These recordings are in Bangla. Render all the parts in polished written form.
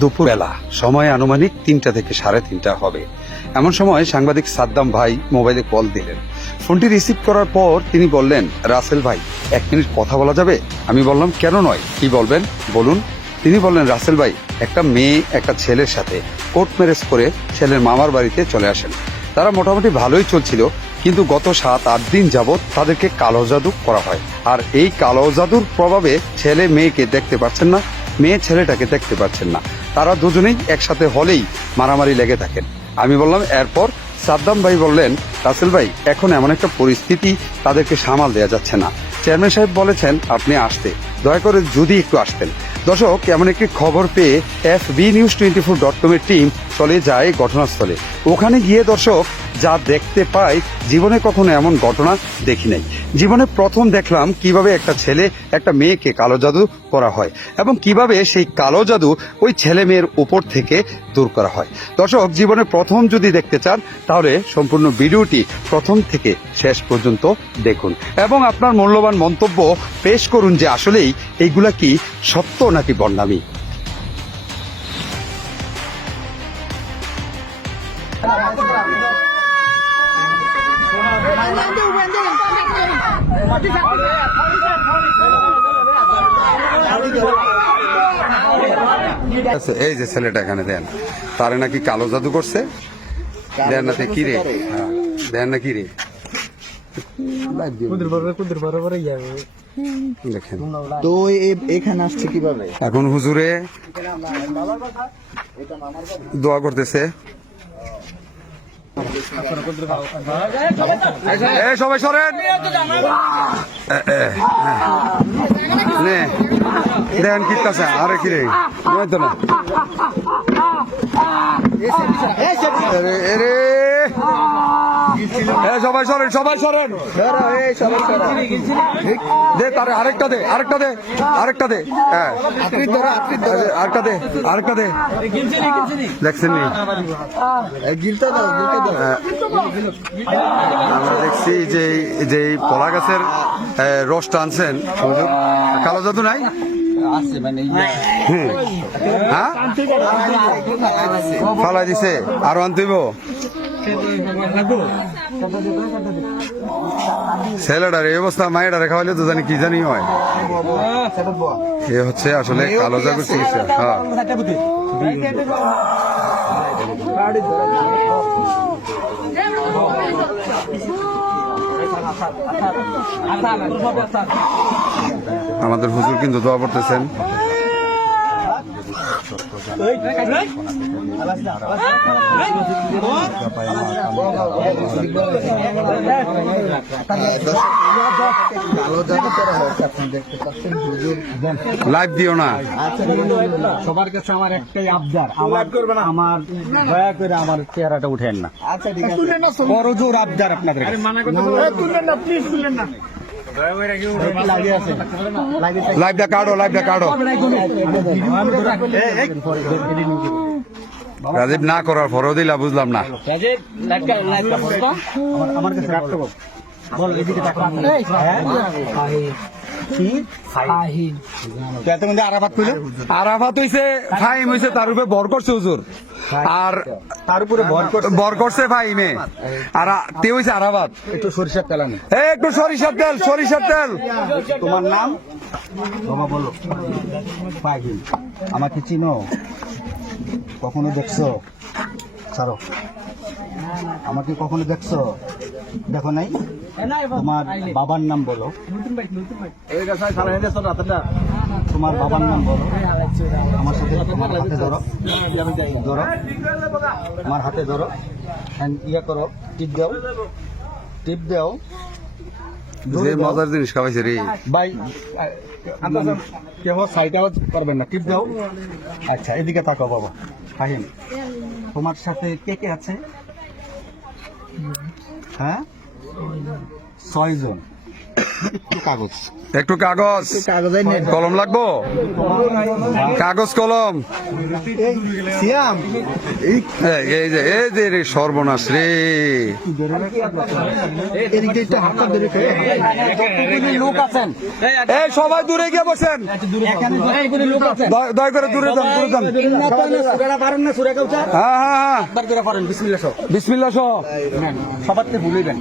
দুপুরবেলা, সময় আনুমানিক ৩টা থেকে ৩:৩০ হবে। এমন সময় সাংবাদিক সাদ্দাম ভাই মোবাইলে কল দিলেন। ফোনটি রিসিভ করার পর তিনি বললেন, রাসেল ভাই ১ মিনিট কথা বলা যাবে? আমি বললাম, কেন নয়, কি বলবেন বলুন। তিনি বললেন, রাসেল ভাই, একটা মেয়ে একটা ছেলের সাথে কোর্ট ম্যারেজ করে ছেলের মামার বাড়িতে চলে আসেন। তারা মোটামুটি ভালোই চলছিল, কিন্তু গত ৭-৮ দিন যাবৎ তাদেরকে কালো জাদু করা হয়। আর এই কালো জাদুর প্রভাবে ছেলে মেয়েকে দেখতে পাচ্ছেন না, মেয়ে ছেলেটাকে দেখতে পাচ্ছেন না। তারা দুজনেই একসাথে হলেই মারামারি লেগে থাকেন। আমি বললাম, এরপর সাদ্দাম ভাই বললেন, রাসেল ভাই, এখন এমন একটা পরিস্থিতি, তাদেরকে সামাল দেওয়া যাচ্ছে না। চেয়ারম্যান সাহেব বলেছেন আপনি আসতে, দয়া করে যদি একটু আসতেন। দর্শক, এমন একটি খবর পেয়ে FBnews24.com এর টিম চলে যায় ঘটনাস্থলে। ওখানে গিয়ে দর্শক যা দেখতে পায়, জীবনে কখনো এমন ঘটনা দেখি নাই। জীবনে প্রথম দেখলাম কিভাবে একটা ছেলে একটা মেয়েকে কালো জাদু করা হয় এবং কিভাবে সেই কালো জাদু ওই ছেলে মেয়ের উপর থেকে দূর করা হয়। দর্শক, জীবনে প্রথম যদি দেখতে চান তাহলে সম্পূর্ণ ভিডিওটি প্রথম থেকে শেষ পর্যন্ত দেখুন এবং আপনার মূল্যবান মন্তব্য পেশ করুন যে আসলেই এইগুলা কি সত্য নাকি বন্যামি। এই যে ছেলেটা এখানে দেন, তারে নাকি কালো জাদু করছে। দেন না কি রে, দেন না কি রে, দেখেন তো এখানে আসছে কিভাবে? এখন হুজুরে দোয়া করতেছে। সবাই সরেন, দেন কিনতেছে। আরে কিরে তো না, সবাই সরেন, সবাই সরেন, দে তারে আরেকটা দে, আরেকটা দে, আরেকটা দে, হ্যাঁ আরেকটা দে, আরেকটা দে। দেখছেন নি, আমরা দেখছি যে কলা গাছের রসটা আনছেন, কালো জাদু নাই। হ্যাঁ, ফালাই দিছে, আরো আনতেইব। ছেলেটার এই অবস্থা, মায়েরারে খাওয়াইলে তো জানি কি জানি হয়। এ হচ্ছে আসলে কালো জাদুর চিকিৎসা। হ্যাঁ, আমাদের হুজুর কিন্তু দোয়া করতেছেন। লাইভ দিও না, সবার কাছে আমার একটাই আবদার, আমার দয়া করে আমার চেহারাটা উঠেন না। বড় জোর আবদার আপনাদের, লাইভটা কাটো, লাইভটা কাটো। রাজীব না করার পরও দিলা, বুঝলাম না। আমার কাছে আরাফাত হইছে, ফাহিম হইছে, তার উপরে বর করছে হুজুর, আর তার উপরে বর করছে ফাহিমে, আর তে হইছে আরাফাত। একটু সরিষার তেল আনে, একটু সরিষার তেল, সরিষার তেল। তোমার নাম বাবা বলো। ফাহিম, আমাকে চিনো? কখনো দেখছো? ছাড়ো, আমাকে কখনো দেখছো? দেখো নাই? তোমার বাবার নাম বলো। তোমার বাবার নাম বলো। আমার সাথে তোমার হাতে ধরো, ধরো আমার হাতে ধরো, ইয়া করো, টিপ দাও, টিপ দাও। যে মজার জিনিস খাওয়াইছে রে ভাই, কেউ সাইড আওয়াজ করবেন না, টিপ দাও। আচ্ছা, এদিকে তাকাও বাবা। ফাহিম, তোমার সাথে কে কে আছে? হ্যাঁ, 6 জন। কাগজ একটু কাগজ কাগজে নেন কলম লাগবো, কাগজ কলম। সিয়াম এই যে রে সর্বনাশ রে, এদিকে একটু হাতটা ধরে লোক আছেন এই সবাই দূরে গিয়ে বসেন, লোক আছেন দয়া করে দূরে যান, দূরে যান। পারেন না সুরে কাউচা হ্যাঁ হ্যাঁ হ্যাঁ, একবার করে পারেন বিসমিল্লাহ সহ বিসমিল্লাহ সহ। সবার থেকে ভুলেবেন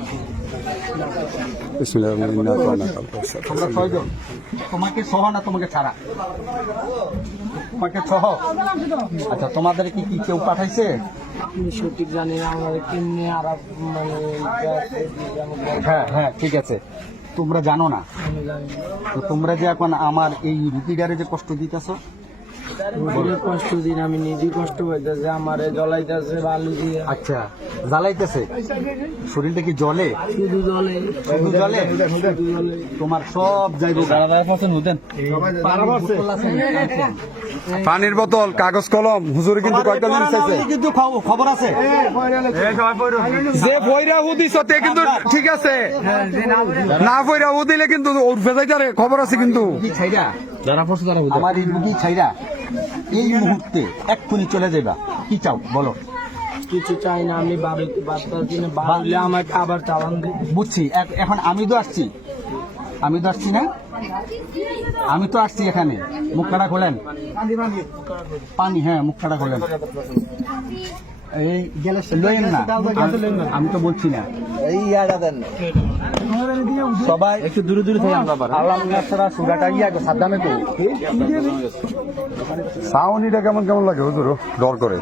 বিসমিল্লাহ। তোমরা ছয়জন, তোমাকে সহ না তোমাকে ছাড়া, তোমাকে সহ। আচ্ছা তোমাদের কি কি কেউ পাঠাইছে? আমি সঠিক জানি না আমার কেমনি আর মানে হ্যাঁ হ্যাঁ ঠিক আছে, তোমরা জানো না আমি জানি না। তো তোমরা যে এখন আমার এই রুগীটারে যে কষ্ট দিতেছ, রোগীর কষ্ট দিন আমি নিজেই কষ্ট পাইতেছে, আমারে জ্বলাইতেছে বালু দিয়ে, আচ্ছা জ্বালাইতেছে, শরীরটা কি জ্বলে? শুধু জলে শুধু জ্বলে? তোমার সব যাইব পানির বোতল, কাগজ কলম, হুজুরে কিন্তু কয়েকটা জিনিস চাইছে। কিন্তু খবর আছে, যে বইরা হু দিছ তে কিন্তু ঠিক আছে, না বইরা হু দিলে কিন্তু উঠবে যাইতারে, খবর আছে কিন্তু। রুগী ছাইরা আমার এই রুগী ছাইরা এই মুহূর্তে এক্ষুনি চলে যাবা, কি চাও বলো? কিছু চাই না, আমি বাড়িতে বাচ্চার দিনে বাড়লে আমাকে আবার চালান দিই। বুঝছি, এখন আমি তো আসছি, আমি তো আসছি না, আমি তো আসছি এখানে। মুখটা খোলেন, পানি, হ্যাঁ মুখটা খোলেন। এই গেলে লইেন না, আমি তো বলছি না। এই ইয়াটা দেন সবাই একটু দূরে দূরে থেকে আমরা আল্লাহ ছাড়া সুগাটা ইয়া সাদ্দামে তো সাউনিটা কেমন কেমন লাগে হুজুর, ডর করে।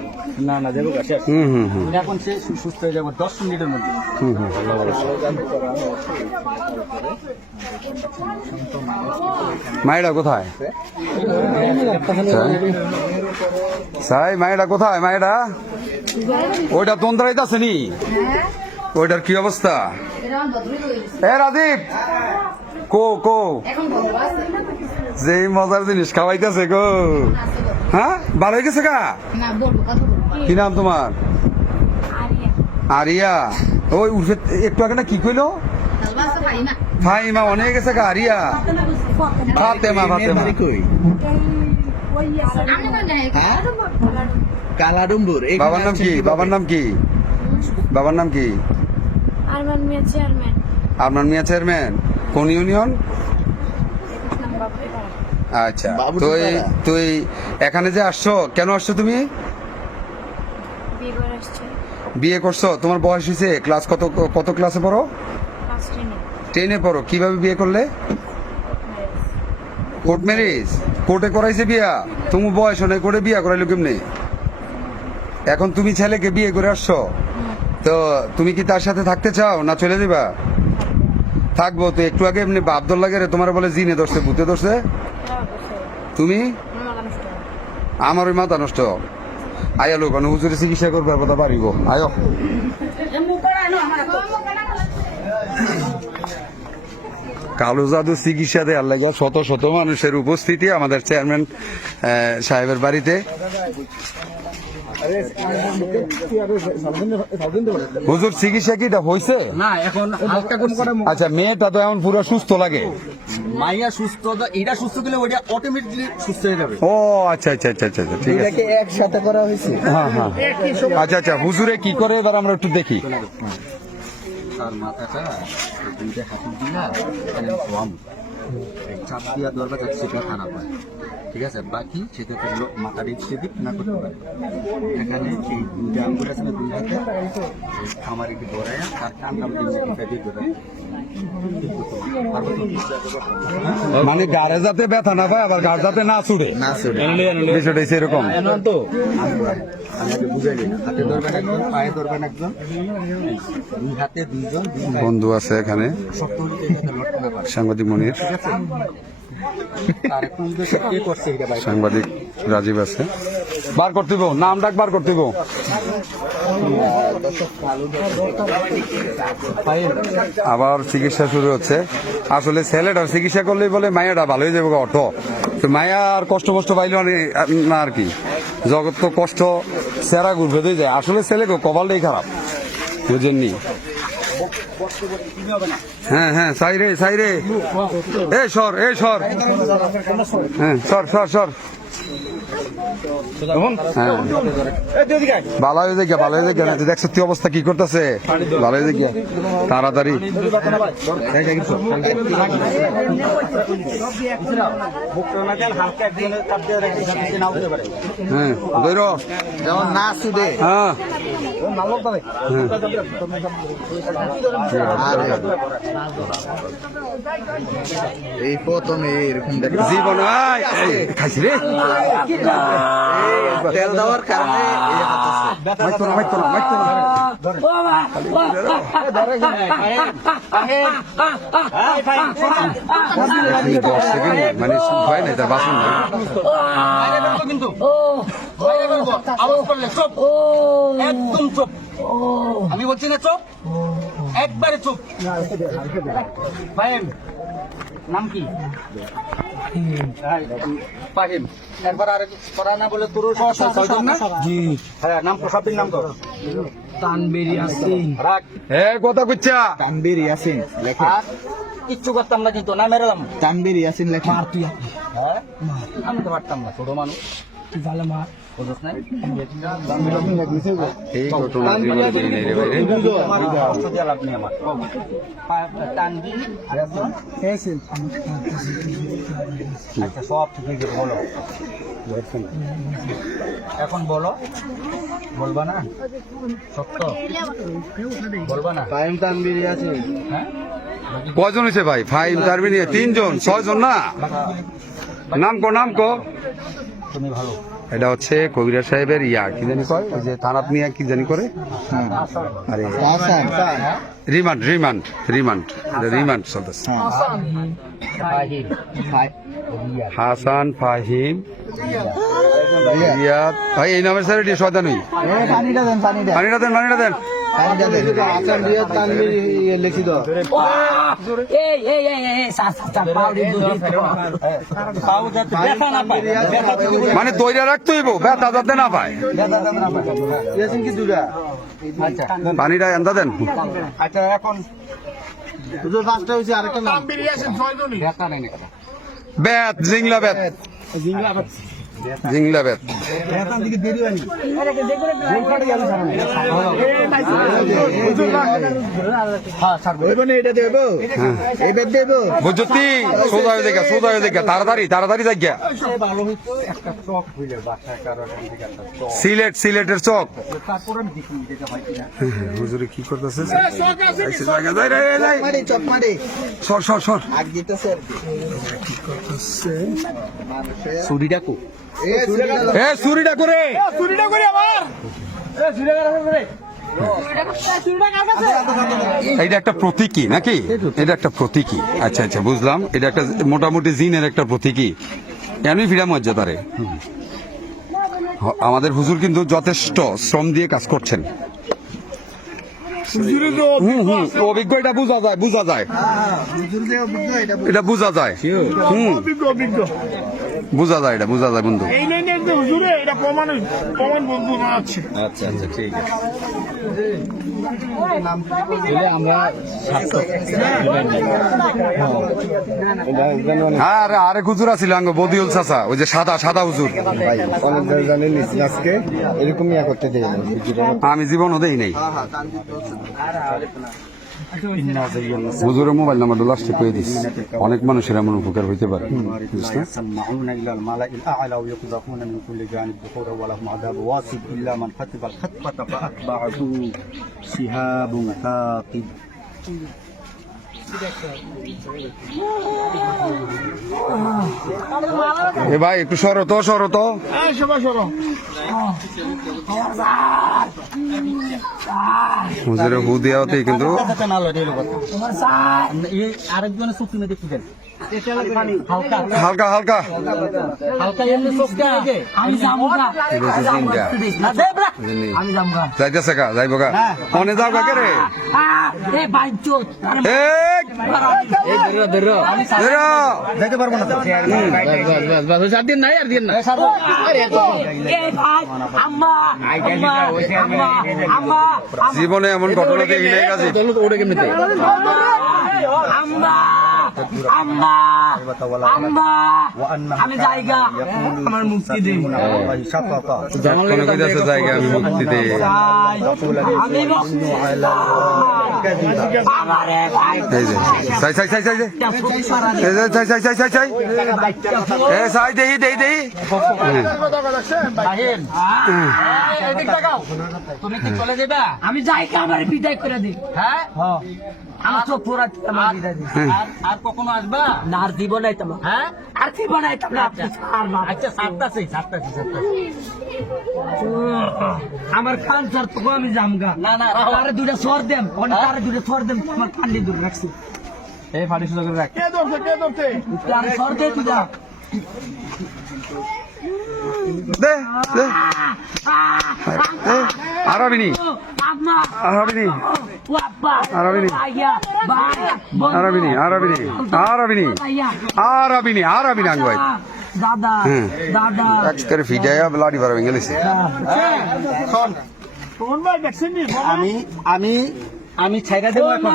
না না যাবো হুম হুম হুম এখন সে সুস্থ হয়ে যাবো 10 মিনিটের মধ্যে। হুম হুম। মায়েরা কোথায়? সাই মায়েরা কোথায়? মায়েরা ওইটা তন্ত্রাইতেছে নি, ওইটার কি অবস্থা? এ রাজীব কো কো যে মজার জিনিস খাওয়াইতেছে গো, হ্যাঁ ভালো হয়ে গেছে গা? না বলবো কথা বলবো কি নাম তোমার? আরিয়া। ওই উঠে একটু আগে না কি কইলো? ফাইমা অনেক গেছে গা আরিয়া। ফাতেমা ফাতেমা কালা ডুম্বুর বাবার নাম কি? বাবার নাম কি? বাবার নাম কি? আরমান মিয়া চেয়ারম্যান আপনার মিয়া চেয়ারম্যান কোন ইউনিয়ন? আচ্ছা, তুই তুই এখানে যে আসছো, কেন আসছো তুমি? বিয়ে আসছে বিয়ে করছো? তোমার বয়স হয়েছে? ক্লাস কত, কত ক্লাসে পড়ো? ক্লাস 10-এ পড়ো। কিভাবে বিয়ে করলে? Court marriage? কোর্টে করাইছে বিয়া? তুমি বয়স নেই, কোর্টে বিয়া করাইলো কেমনি? এখন তুমি ছেলেকে বিয়ে করে আসছো, তো তুমি কি তার সাথে থাকতে চাও না চলে যাবা? থাকবো তো। একটু আগে এমনি বাপদল লাগে রে, তোমার বলে জিনে ধরছে, ভূতে ধরছে। তুমি আমার ওই মাথা নষ্ট আয়া লোক হুজুরে চিকিৎসা করবে কথা পারিব। আয় কালো জাদু চিকিৎসা দেওয়ার লাগে শত শত মানুষের উপস্থিতি আমাদের চেয়ারম্যান সাহেবের বাড়িতে। হুজুর চিকিৎসা কি হয়েছে? না এখন হালকা কোন করে আচ্ছা, মেয়েটা তো এখন পুরো সুস্থ লাগে। মাইয়া সুস্থ, এটা সুস্থ গেলে ওইটা অটোমেটিকলি সুস্থ হয়ে যাবে। ও আচ্ছা আচ্ছা আচ্ছা আচ্ছা আচ্ছা, ঠিক আছে। এটাকে একসাথে করা হয়েছে। হ্যাঁ হ্যাঁ আচ্ছা আচ্ছা, হুজুরে কি করে এবার আমরা একটু দেখি। তার মাথাটা দুইটা হাতি দিলা এখানে সোয়াম চাপ দিয়া দরকার সেটা খারাপ হয়, ঠিক আছে? বাকি সেটা মাথা দিক সেদিক না করতে পারে। এখানে এই দুইটা আঙ্গুল আছে না, দুই হাতে আমার একটু ধরাইয়া তার কানটা দিয়ে ধরে মানে গাড়ে যাতে ব্যথা না পায়, আবার গাড় যাতে না ছুটে, বিষয়টা হচ্ছে এরকম। আমি আগে বুঝাই দিই, হাতে ধরবেন একজন, পায়ে ধরবেন একজন, দুই হাতে দুইজন, বন্ধু আছে এখানে, সাংবাদিক মনির, আর একটু কে করছে এটা ভাই? সাংবাদিক রাজীব আছে। বার করতে গো, নাম ডাক বার করতে গো। আবার চিকিৎসা শুরু হচ্ছে। আসলে ছেলেটার চিকিৎসা করলেই বলে মায়াটা ভালো হয়ে যাবে অটো, তো মায়া আর কষ্ট মষ্ট পাইল না আর কি। জগৎ তো কষ্ট সেরা ঘুরবে দিয়ে যায়। আসলে ছেলে কপালটাই খারাপ, বুঝেননি? হ্যাঁ হ্যাঁ সাইরে সাইরে এ সর হ্যাঁ সর হ্যাঁ ভালো হয়ে যায় ভালো হয়ে যায় না তুই দেখছ তুই অবস্থা কি করতেছে ভালো হয়ে যায় তাড়াতাড়ি হ্যাঁ দৈর যেমন না সুদে হ্যাঁ এই প্রথমে এরকম দেখা জীবন খাইছি রে তেল দেওয়ার কারণে এই হাত মানে হয় না তার বাসন না কিন্তু আওয়াজ করলে চুপ একদম চুপ আমি বলছি না চুপ একবারে চুপ ফাহিম নাম কি ফাহিম একবার আর পড়া না বলে তোর ছয়জন না জি হ্যাঁ নাম প্রসাদের নাম তো তানবীর ইয়াসিন রাখ কথা কুচ্ছা তানবীর ইয়াসিন লেখা আর কিচ্ছু করতাম না কিন্তু না মেরেলাম তানবীর ইয়াসিন লেখা হ্যাঁ আমি তো পারতাম না ছোট মানুষ ভালো মা বুঝছ না এই ঘটনা জীবনে বলি নাই রে ভাই রে আমার কষ্ট দেওয়া লাভ নেই আমার টানবি আচ্ছা সব ঠিক হয়ে যাবে বলো এখন বলো বলবা না সত্য বলবা না টাইম তানবীর ইয়াসিন হ্যাঁ কজন হয়েছে ভাই ফাইভ তারবি নিয়ে 3 জন 6 জন না নাম কো তুমি ভালো এটা হচ্ছে কবিরা সাহেবের ইয়া কি জানি কয় ওই যে থানাত নিয়ে কি জানি করে আরে হাসান রিমান্ড চলতেছে হাসান ফাহিম রিয়াদ ভাই এই নামের স্যার এটি শয়তানি পানিটা দেন পানিটা দেন হাসান রিয়াদ তানবীর লিখি দাও এই পাউডি দুধ পাও যাতে ব্যথা না পায় ব্যথা থেকে বলে মানে তৈরি রাখতে হইব ব্যথা যাতে না পায় ইয়াসিন কি দুরা আচ্ছা পানিটা এন্দা দেন আচ্ছা এখন দুটো পাঁচটা হইছে আরেকটা নাম ব্যথা নেই না বেত জিংলা বেত ওইবনে এটা দেব এই বেদ দেব বুঝতি সোজা হয়ে দেখা তাড়াতাড়ি যাইগা ভালো হইতো একটা চক হইলে বাসায় কারো এখান থেকে একটা চক সিলেটের চক তারপর আমি দেখি যেটা হয় কিনা হুজুরে কি করতেছে চক মারি সর আগ দিতেছে আর কি ছুরিটা কো এ চুরিটা করে এটা একটা প্রতীকী নাকি এটা একটা প্রতীকী আচ্ছা বুঝলাম এটা একটা মোটামুটি জিনের একটা প্রতীকী এমনি ফিরা মর্যাদারে আমাদের হুজুর কিন্তু যথেষ্ট শ্রম দিয়ে কাজ করছেন অভিজ্ঞ এটা বোঝা যায় এটা বোঝা যায় বোঝা যায় বন্ধু আচ্ছা ঠিক আছে আরে হুজুর আছিল বদিউল চাচা ওই যে সাদা হুজুর আজকে এরকম ইয়া করতে দেয় আমি জীবনও দেই নাই হুজুরের মোবাইল নাম্বারটা লাস্টে পেয়ে দিস অনেক মানুষের এমন উপকার হইতে পারে يسمعون إلى الملأ الأعلى ويقذفون من كل جانب دحورا ولهم عذاب واصب إلا من كتب الخطبة فأتبعه شهاب ثاقب এ ভাই একটু সরো তো হুজুরের হু দেওয়াতে কিন্তু আরেকজনের চোখ তুমি দেখি দেন হালকা হালকা এমনি চোখ দেয় আগে আমি জামুগা আমি জামুগা যাইতেছে যাইব গা মনে যাও কে রে এই বাইচোত এই ধরো। যাইতে পারবো না তো। জীবনে এমন ঘটনা দেখি নাই কাজে। আমি জায়গা আমার মুক্তি দিই কোনো কইতাছে জায়গা আমি মুক্তি দে। আমি এই যে চাই চাই চাই চাই চাই। এই যে চাই চাই চাই চাই চাই। এ চাই দেই দেই দেই। তুমি কি চলে যাবা? আমি জায়গা আমার বিদায় করে দিই। হ্যাঁ আমার চোখ পুরা আমার বিদায় দিই। আর কখনো আসবা না? আর জীবন আইতাম। হ্যাঁ আর জীবন আইতাম না। আচ্ছা সাতটাছি আমার কান স্যার তো আমি জামগা। না না আর দুইটা সর দেন, আর দুইটা সর দেন, আমার কান দিয়ে দূর রাখছি। এই ফাড়ি সুযোগ রাখ। কে ধরছে আর সর দে তুই যা। দে দে। আরাবিনি আরাবিনি আরাবিনি আরাবিনি আরাবিনি আরাবিনি আরাবিনি আরাবিনি আঙ্গুই দাদা দাদা এক্সকারে ফিডায়া ব্লাডি বারো ইংলিশে। কোন ভাই দেখছেন নি আমি ছাইরা দেবো এখন।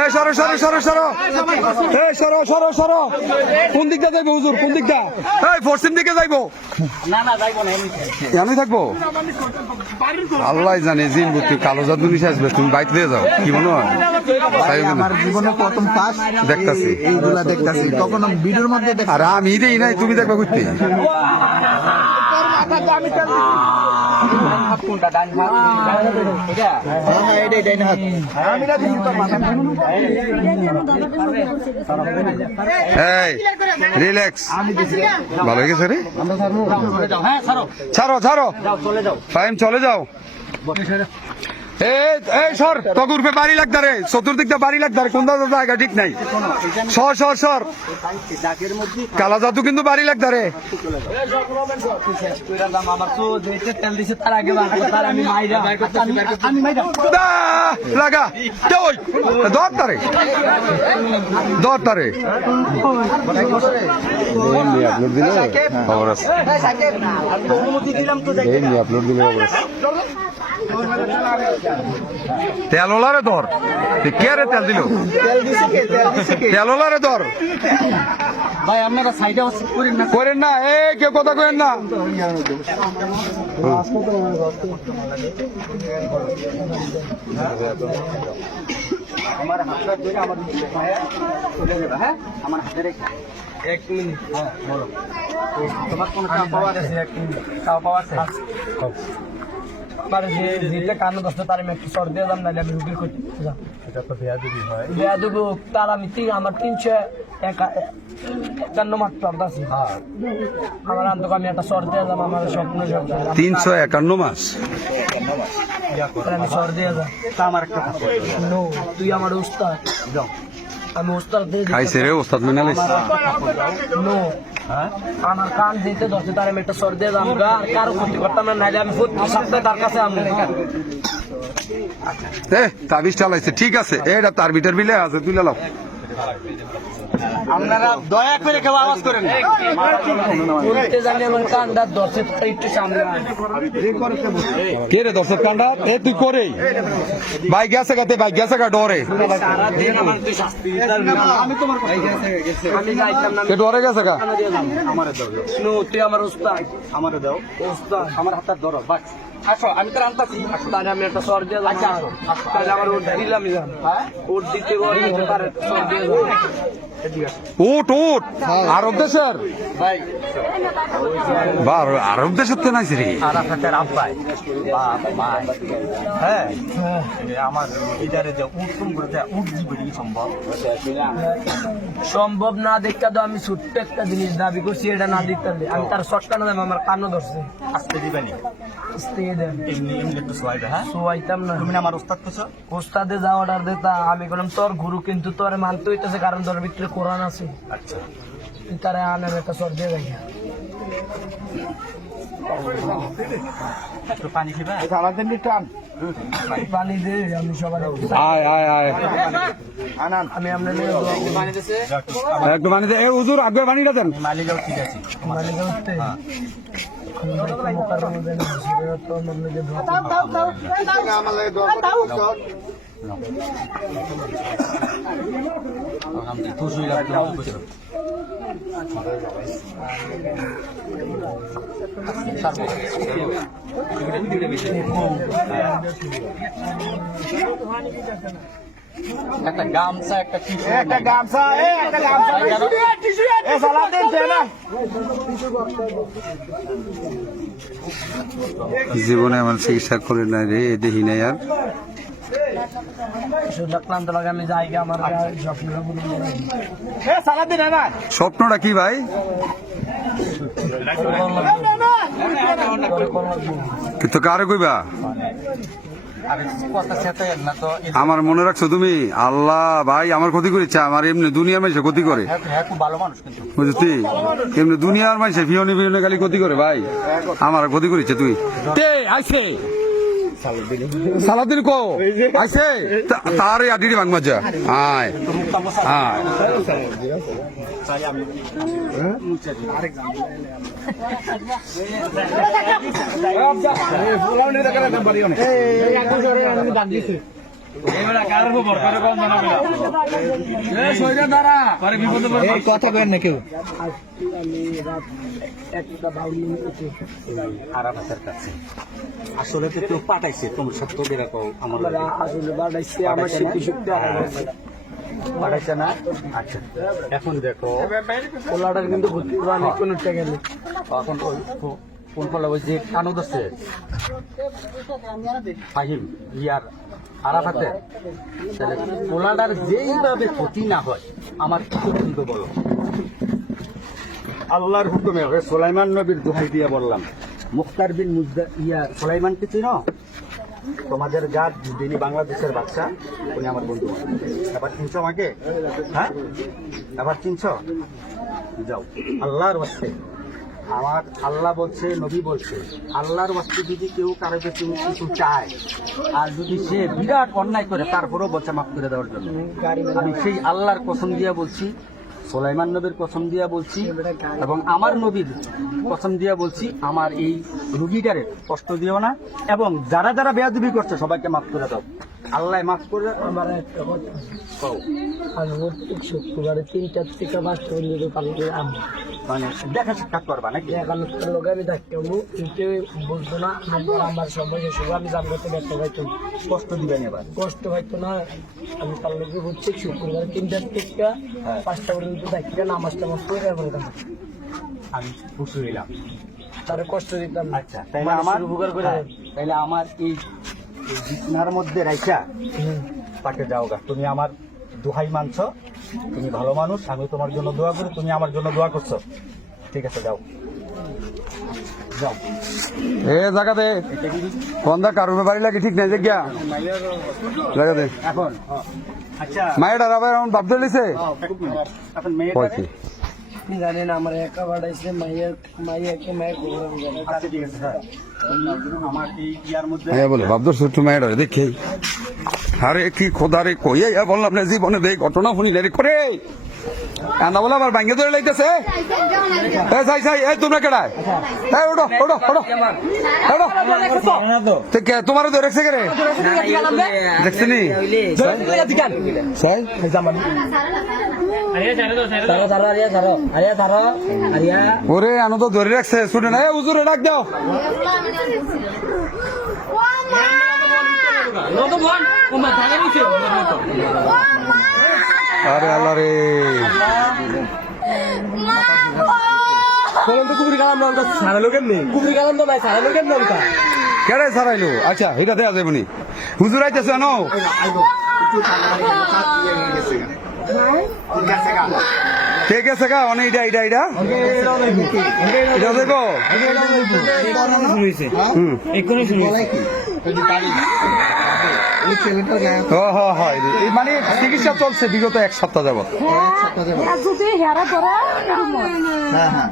এ সরো সরো সরো সরো। এ সরো সরো সরো। কোন দিকটা যাইবো হুজুর? কোন দিকটা? এই পশ্চিম দিকে যাইবো। না না যাইবো না, আমি থাকবো। আল্লাহ জানে জিন বুদ্ধি কালো জাদু নিশে আসবে, তুমি বাইতে দিয়ে যাও। কি মনে হয়? আমার জীবনে প্রথম পাস দেখতাছি এইগুলা দেখতাছি, কখনো ভিডিওর মধ্যে আর আমি দেই নাই, তুমি দেখবা করতে। এই রিল্যাক্স, ভালো হয়ে গেছে রে। ছাড়ো ছাড়ো, ফাইম চলে যাও। এই সর, তো গ্রুপে বাড়ি লাগতারে, চতুর্দিকটা বাড়ি লাগতারে, কোন জায়গা ঠিক নাই। সর সর সর, কালা জাদু কিন্তু বাড়ি লাগতারে। লাগা দরতারে দরতারে আপলোড দিলে খবর আছে, আপলোড দিলে খবর আছে। তেল ওলারে ধর, কে রে তেল দিল? তেল ওলারে ধর ভাই, আপনারা সাইডে করেন না, এ কেউ কথা করেন না। আমার হাতটা ধরে আমার চলে যাবে। হ্যাঁ, আমার হাতে রেখে 1 মিনিট। হ্যাঁ বলো, তোমার কোনো চাপ পাওয়া আছে? 1 মিনিট চাপ পাওয়া আছে? আমার যেটা কান্ন দশটা তার আমি একটু সর দিয়ে দাম, নাহলে আমি রুগীর করতে যা। এটা তো বেয়াদবি হয়। বেয়াদব তার আমি আমার 351 মাত্র আছে। আমার আন্তক আমি একটা সর দিয়ে দাম, আমার স্বপ্ন 351 মাস। আমি সর দিয়ে দাম। তা আমার একটা কথা নো, তুই আমার উস্তাদ, যাও। আমি উস্তাদ দিয়ে দিতে খাইছে রে ওস্তাদ মিনালিস। নো, আমার কান দিতে দশটা তার আমি একটা সর দিয়ে দাম, আর কারো ক্ষতি করতাম না, নাহলে আমি প্রতি সপ্তাহে তার কাছে আমি। তাবিজ চালাইছে, ঠিক আছে, এটা তার বিটার বিলে আছে, তুলে লাও। আপনারা দয়া করে কেউ আওয়াজ করেন না। বলতে জানি আমার কানটা দশে একটু সামনে আয়। কে রে দর্শক কান্ডা? এ তুই করে ভাই গেছে গাতে, ভাই গেছে গা ডরে, সারাদিন আমার তুই শাস্তি দিতাম না। আমি তোমার আমি যাইতাম না, কে ডরে গেছে গা। আমারে দাও, নো, তুই আমার উস্তাদ। আমারে দাও, উস্তাদ আমার হাতটা ধরো। বাস আসো, আমি তো আনতাছি। তাহলে আমি একটা সর দিয়ে দাম, তাহলে আমার ওট দিলাম, হ্যাঁ, ওট দিতে বলে তার একটা সর দিয়ে দাম। উঠ উঠ, আরব দেশের ভাই বা আরব দেশের তে নাইছে রে। আর আপনাদের আব্বাই ভাই, হ্যাঁ, আমার ইদারে যে উঠুম করতে উঠ দিবি সম্ভব? সম্ভব না দেখা তো আমি ছোট্ট একটা জিনিস দাবি করছি, এটা না দিতে পারলে আমি তার শর্টটা না দেব, আমার কান্ন ধরছে। আসতে দিবেনি, আস্তে দেন, এমনি এমনি একটু সোয়াইবে। হ্যাঁ, সোয়াইতাম না। তুমি না আমার ওস্তাদ করছো? ওস্তাদে যা অর্ডার দিতা আমি বললাম তোর গুরু, কিন্তু তোর মানতে হইতেছে, কারণ তোর ভিতরে কোরআন আছে। আচ্ছা, তুই তারা আনার একটা সর দিয়ে দেখি। একটু পানি খেবা সারাদিন টান পানি দে আমি সবার আয় আয় আয় আনান আমি আপনার পানি দিছে একটু পানি দে। এ হুজুর আগে পানিটা দেন। মালি যাও ঠিক আছে পানি দিতে আমার লাগে দোয়া করো আলহামদুলিল্লাহ খুশি হইলাম বুঝছো একটা গামছা একটা টিস্যু একটা গামছা একটা গামছা এ সালাদিন দে না জীবনে আমার চিকিৎসা করে নাই রে, দেখি নাই আর। ক্লান্ত লাগে আমি যাই গিয়ে আমার স্বপ্ন এ সালাদিন না স্বপ্নটা কি ভাই? কিন্তু কারে কইবা? আরে কথা সেটা না তো আমার মনে রাখছো তুমি? আল্লাহ ভাই আমার ক্ষতি করেছে, আমার এমনি দুনিয়ার মানুষে ক্ষতি করে, হ্যাঁ খুব ভালো মানুষ কিন্তু বুঝছি? এমনি দুনিয়ার মানুষে ফিওনি ফিওনি খালি ক্ষতি করে ভাই, আমার ক্ষতি করেছে তুই। তে আইছে সালাদিন কো আইছে তারে আডিরি বাংমা যা আয় আয় কথা কেন না কেউ আরাফাতের কাছে আসলে তো কেউ পাঠাইছে তুমি সত্য বেরাকো আমার আসলে বাড়াইছে আমার শক্তি শক্তি পাঠাইছে না আচ্ছা এখন দেখো পোলাটার কিন্তু ভর্তি অনেক কোনো টাকা নেই এখন কোন ফলে ওই যে কানুদ আছে ফাহিম ইয়ার আরাফাতে তাহলে পোলাটার যেইভাবে ক্ষতি না হয় আমার কিছু কিন্তু বলো আল্লাহর হুকুমে সোলাইমান নবীর দোহাই দিয়ে বললাম মুখতার বিন মুজদা সোলাইমানকে চিনো তোমাদের যার যিনি বাংলাদেশের বাচ্চা উনি আমার বন্ধু এবার চিনছো আমাকে হ্যাঁ এবার চিনছো যাও আল্লাহর ওয়াস্তে আমার আল্লাহ বলছে নবী বলছে আল্লাহর ওয়াস্তে যদি কেউ কারো কাছে কিছু চায় আর যদি সে বিরাট অন্যায় করে তারপরেও বলছে মাফ করে দেওয়ার জন্য আমি সেই আল্লাহর কসম দিয়া বলছি সোলাইমান নবীর কসম দিয়া বলছি এবং আমার নবীর কসম দিয়া বলছি আমার এই রুগীটারে কষ্ট দিও না এবং যারা যারা বেয়াদবি করছে সবাইকে মাফ করে দাও আল্লাহ মাফ করে আমার একটা কথা আমি প্রত্যেক শুক্রবারে 3টা থেকে 5টা পর্যন্ত কালকে আমি মানে দেখা সাক্ষাৎ করবা নাকি একান্ন লোক আমি থাকতে হবো কিন্তু বলতো না আমার সময় শেষ আমি জান করতে ব্যর্থ পাইতো কষ্ট দিবেন এবার কষ্ট হয়তো না আমি তার লোকে প্রত্যেক শুক্রবার 3টার থেকে 5টা পর্যন্ত থাকতে নামাজ টামাজ করে এরপরে আমি খুশি হইলাম তারা কষ্ট দিতাম না আচ্ছা তাইলে আমার উপকার করে হ্যাঁ, তাইলে আমার এই বিছনার মধ্যে রাইখা তাকে যাও গা তুমি আমার দোহাই মানছো তুমি ভালো মানুষ আমি তোমার জন্য দোয়া করি তুমি আমার জন্য দোয়া করছো ঠিক আছে যাও যাও এ জায়গা দে বন্ধা কারুর বাড়ি লাগে ঠিক নাই যে গিয়া জায়গা দে এখন আচ্ছা মায়ের আবার এখন বাপ ধরেছে এখন মেয়ে আপনি জানেন আমার একা বাড়াইছে মাইয়াকে মায়ের করলাম জানেন আচ্ছা ঠিক আছে হ্যাঁ আমার এই ইয়ার মধ্যে হ্যাঁ বলে বাপ ধরছে একটু মায়ের দেখে আরে কি খোদা রে কইয়া বললাম না জীবনে দেখ ঘটনা শুনিলে রে করে কান্দা বলে আবার ভাঙ্গে ধরে লাইতেছে যাই যাই এই তোমরা কেডায় এই ওঠো ওঠো ওঠো ওঠো তোমার ধরে রেখেছে কে রে দেখছি নি ওরে আনন্দ ধরে রাখছে শুনে না হুজুরে ডাক দাও আরে আল্লাহ রে কেড়ে সারাইলো আচ্ছা এটা দেয়া যাবে নি হুজুর আইতেছে আনো ঠিক আছে গা অনেক এটা এটা এটা এটা দেখো এক্ষুনি শুরু হয়েছে এই ছেলেটার গায়ে ও হয় এই মানে চিকিৎসা চলছে বিগত এক সপ্তাহ যাবত। যদি হেরা ধরা হ্যাঁ হ্যাঁ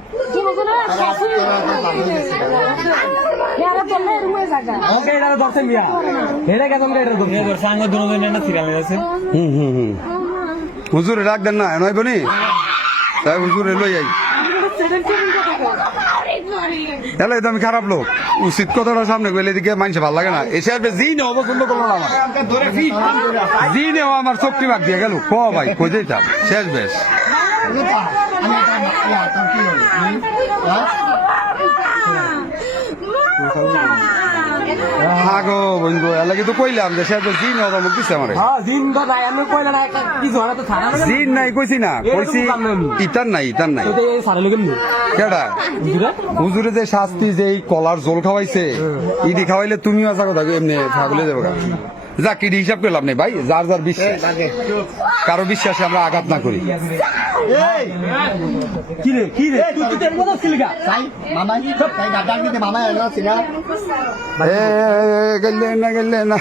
হেরা ধরলে রুয়ে জায়গা হুজুরে ডাক দেন না নয় বনি তাই হুজুরে লই আই তাহলে তো আমি খারাপ লোক উচিত কথাটা সামনে গেলে এদিকে মানুষে ভালো লাগে না এসে আসবে জি নেওয়া পছন্দ করলো না আমার জি নেওয়া আমার চোখটি ভাগ দিয়ে গেল ক ভাই কই যেতাম শেষ বেশ হ্যাঁ গো বন্ধু এলাকি তো কইলাম যে শেষ বেশ জি নেওয়া মুখ দিচ্ছে আমার জিন নাই কইছি না কইছি ইটার নাই কেডা হুজুরে যে শাস্তি যে এই কলার জল খাওয়াইছে ইডি খাওয়াইলে তুমিও আসা কথা এমনি ছাগলে যাবে যা কিডি হিসাব করলাম নেই ভাই যার যার বিশ্বাস কারো বিশ্বাসে আমরা আঘাত না করি গেলে না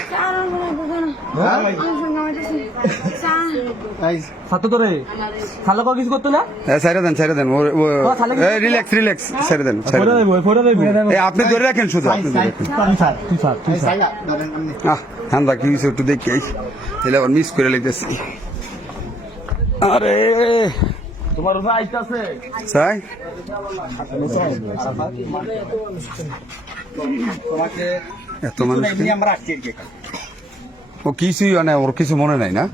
ছেড়ে দেন রিল্যাক্স ছেড়ে দেন আপনি ধরে রাখেন শুধু হ্যাঁ কি হয়েছে একটু দেখি তাহলে আবার মিস করে লিখতেছি আরে তোমার রূপে আইতাছে চাই এত মানুষ ও কিছুই মানে ওর কিছু মনে নাই না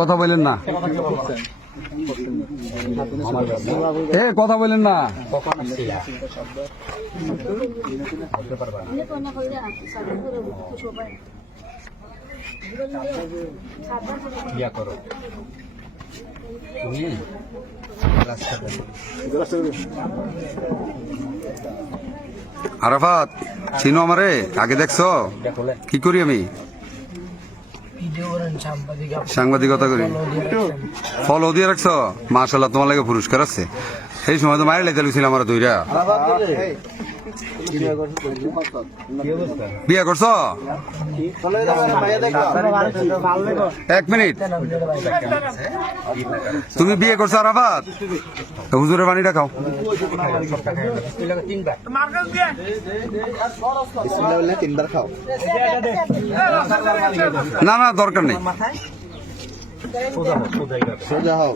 কথা বলেন না কথা বলেন না আরাফাত চিনো আমারে আগে দেখছো কি করি আমি সাংবাদিকতা করি ফলো দিয়ে রাখছো মাশাআল্লাহ তোমার লাগে পুরস্কার আছে সেই সময় তো মায়ের লাইতে লুছিলাম আমার দুইরা বিয়ে করছো 1 মিনিট তুমি বিয়ে করছো আরাফাত হুজুরের পানিটা খাও তিনবার খাও না দরকার নেই সোজা হও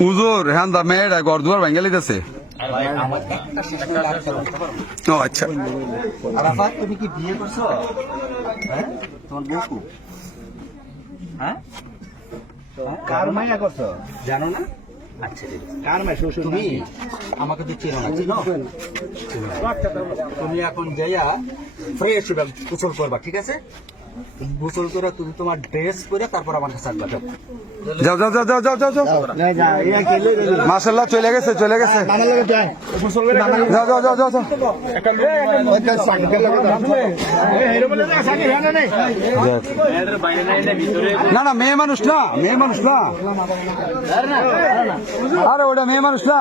হুজুর হ্যাঁ দা মেয়েটা ঘর দুয়ার ভাঙ্গে লিতেছে ও আচ্ছা আরাফাত তুমি কি বিয়ে করছো তোমার বউ হ্যাঁ কার মাইয়া করছো জানো না আচ্ছা কার মাই শ্বশুর তুমি আমাকে তো চেনো না চিনো তুমি এখন যাইয়া ফ্রেশ হবে গোসল করবা ঠিক আছে গোসল করে তুমি তোমার ড্রেস পরে তারপর আমার কাছে আসবা যাও মাশাআল্লাহ চলে গেছে যাও না মেয়ে মানুষ না আরে ওটা মেয়ে মানুষ না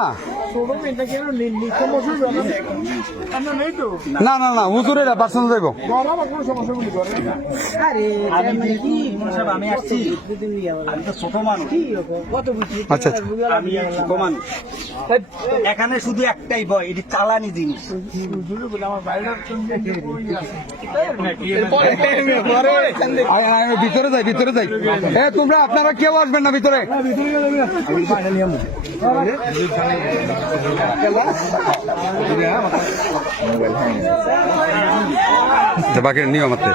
না হুজুর এটা পার্সোনাল দেখো আমি আসছি আমি তো ছোট মানুষ আচ্ছা আমি ছোট মানুষ এখানে শুধু একটাই ভয় এটি চালানি জিনিস ভিতরে যাই তোমরা আপনারা কেউ আসবেন না ভিতরে বাকির নিয়ম আছে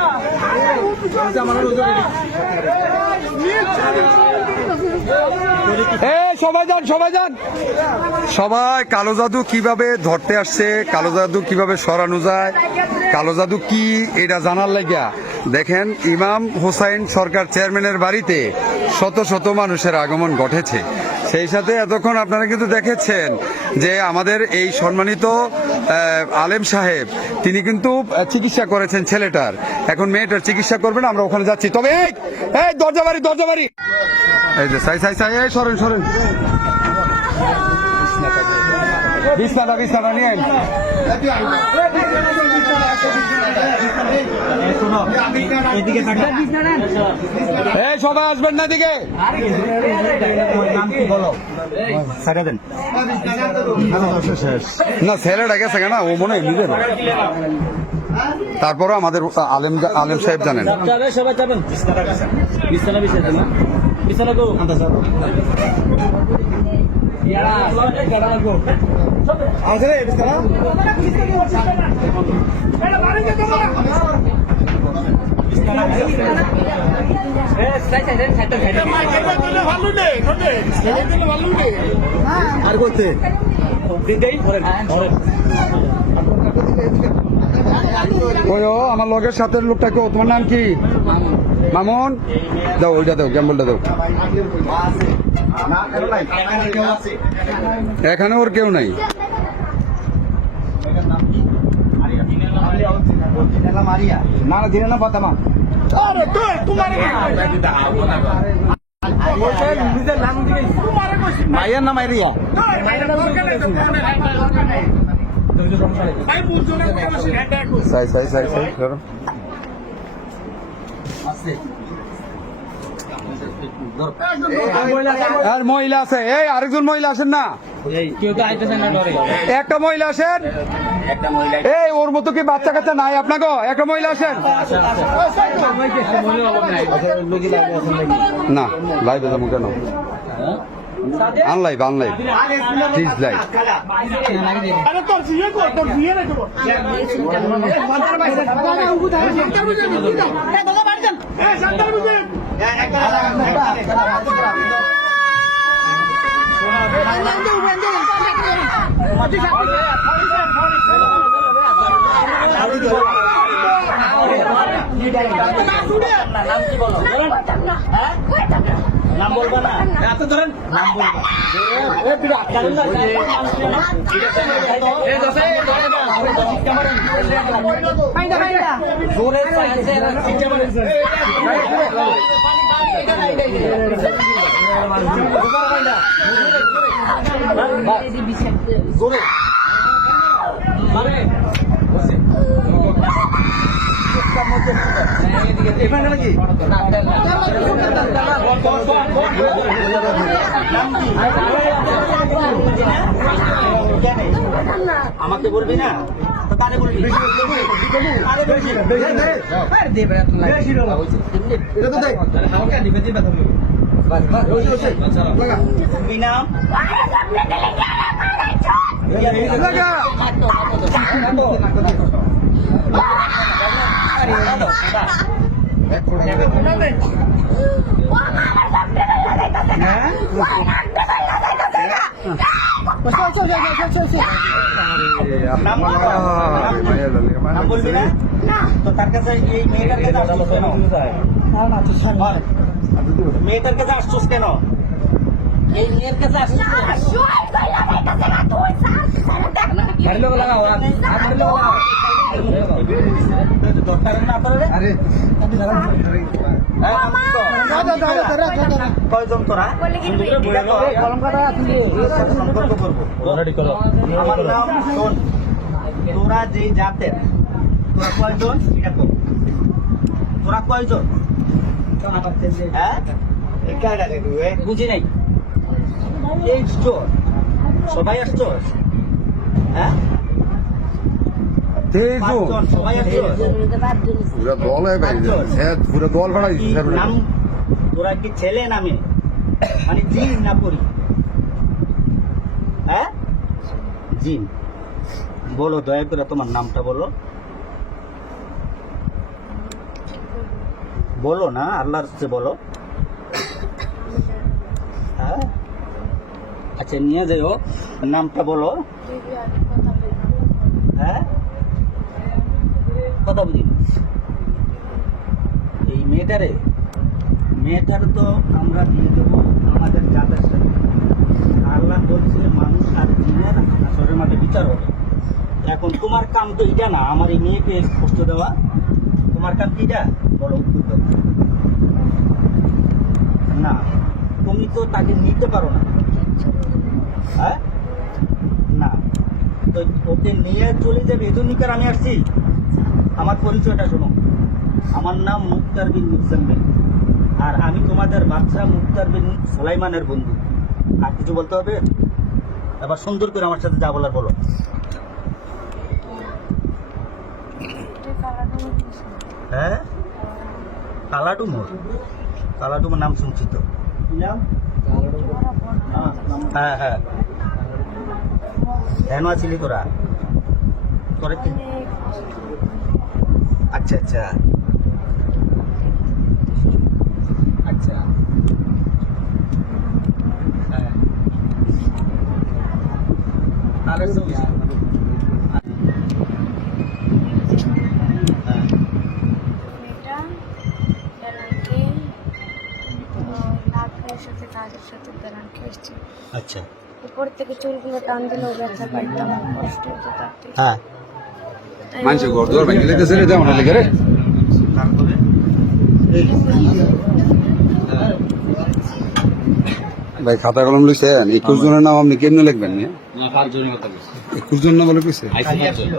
সবাই কালো জাদু কিভাবে ধরতে আসছে, কালো জাদু কিভাবে সরানো যায়, কালো জাদু কি এটা জানার লাগিয়া দেখেন ইমাম হোসাইন সরকার চেয়ারম্যানের বাড়িতে শত শত মানুষের আগমন ঘটেছে। সেই সাথে এতক্ষণ আপনারা কিন্তু দেখেছেন যে আমাদের এই সম্মানিত আলেম সাহেব তিনি কিন্তু চিকিৎসা করেছেন ছেলেটার, এখন মেয়েটার চিকিৎসা করবেন, আমরা ওখানে যাচ্ছি। তবে এই দরজা বাড়ি এই যে সাই এই সরেন বিছানা নিয়ে এদিকে এই সবাই আসবেন না দিকে নাম কি বলো সাকা দেন না, ছেলেটা গেছে কেন, ও মনে হয় নিজের। তারপরও আমাদের আলেম সাহেব জানেন। সবাই যাবেন বিছানা গো আর করতে ওই ও আমার লগের সাথে লোকটা কেউ, তোমার নাম কি? মামুন, দাও ওইটা দাও, গ্যাম্বলটা দাও। এখানে ওর কেউ নাই। না দিনে না পাতাম ভাইয়ের নাম আইরিয়া সাই ধরো। আর মহিলা আছে, এই আরেকজন মহিলা আসেন না, একটা মহিলা আসেন। এই ওর মতো কি বাচ্চা কাচ্চা নাই আপনাকে? একটা মহিলা আসেন না, লাইভে যাবো কেন? আনলাইভ প্লিজ লাইভ। নাম বলবো না, এত ধরেন নাম বলবো। আমাকে বলবি না তো তারে বলবি। কি নাম? নাম বলবি না তো তার কাছে এই মেয়েটার কাছে আসছিস কেন? মেয়েটার কাছে আসছিস কেন? এই মেয়ের কাছে আসছিস কয়জন তোরা? সম্পর্ক করবো। আমার নাম শোন, তোরা যে জাতের, তোরা কয়জন এটা কর। তোরা কয়জন? হ্যাঁ বুঝি নাই। এই স্টোর সবাই আসছো? হ্যাঁ সবাই আসছো? নাম তোরা কি ছেলে নামে মানে জিন না পড়ি? হ্যাঁ জিন। বলো দয়া করে তোমার নামটা বলো। বলো না, আল্লাহর কাছে বলো। হ্যাঁ আচ্ছা নিয়ে যাও, নামটা বলো। হ্যাঁ কথা বুঝি মেয়েটারে মেয়েটারে তো আমরা দিয়ে দেবো আমাদের জাতের সাথে। আল্লাহ বলছে মানুষ আর জিনের আসরের মাঠে বিচার হবে। এখন তোমার কাম তো এটা না, আমার এই মেয়েকে কষ্ট দেওয়া। তোমার কাম কি এটা বলো, উত্তর দাও। না, তুমি তো তাকে নিতে পারো না। হ্যাঁ না, তো ওকে নিয়ে চলে যাবে এজন্যই আমি আসছি। আমার পরিচয়টা শোনো, আমার নাম মুক্তার বিন মুজাম্মিল, আর আমি তোমাদের বাচ্চা মুক্তার বিন সুলাইমানের বন্ধু। আর কিছু বলতে হবে? এবার সুন্দর করে আমার সাথে যা বলার বলো। হ্যাঁ, কালাডুমোর, কালাডুমোর নাম শুনছি তো। হ্যাঁ হ্যাঁ, কেন আছিলি তোরা? তোরা কি? আচ্ছা আচ্ছা আচ্ছা, হ্যাঁ তাহলে তো হ্যাঁ মেয়েটা বেলানকে নাকের সাথে কাজের সাথে বেলানকে এসছে। আচ্ছা উপর থেকে চুলগুলো টান দিলেও ব্যথা পাইতাম, কষ্ট হতো তার থেকে। হ্যাঁ, মানুষ ঘর দুয়ার ভেঙে লেগেছে রে, যেমন লেগে রে। তারপরে ভাই খাতা কলম লইছেন? 21 জনের নাম আপনি কেমনে লিখবেন? 21 জন না বলে কইছে? খালি আসছিল।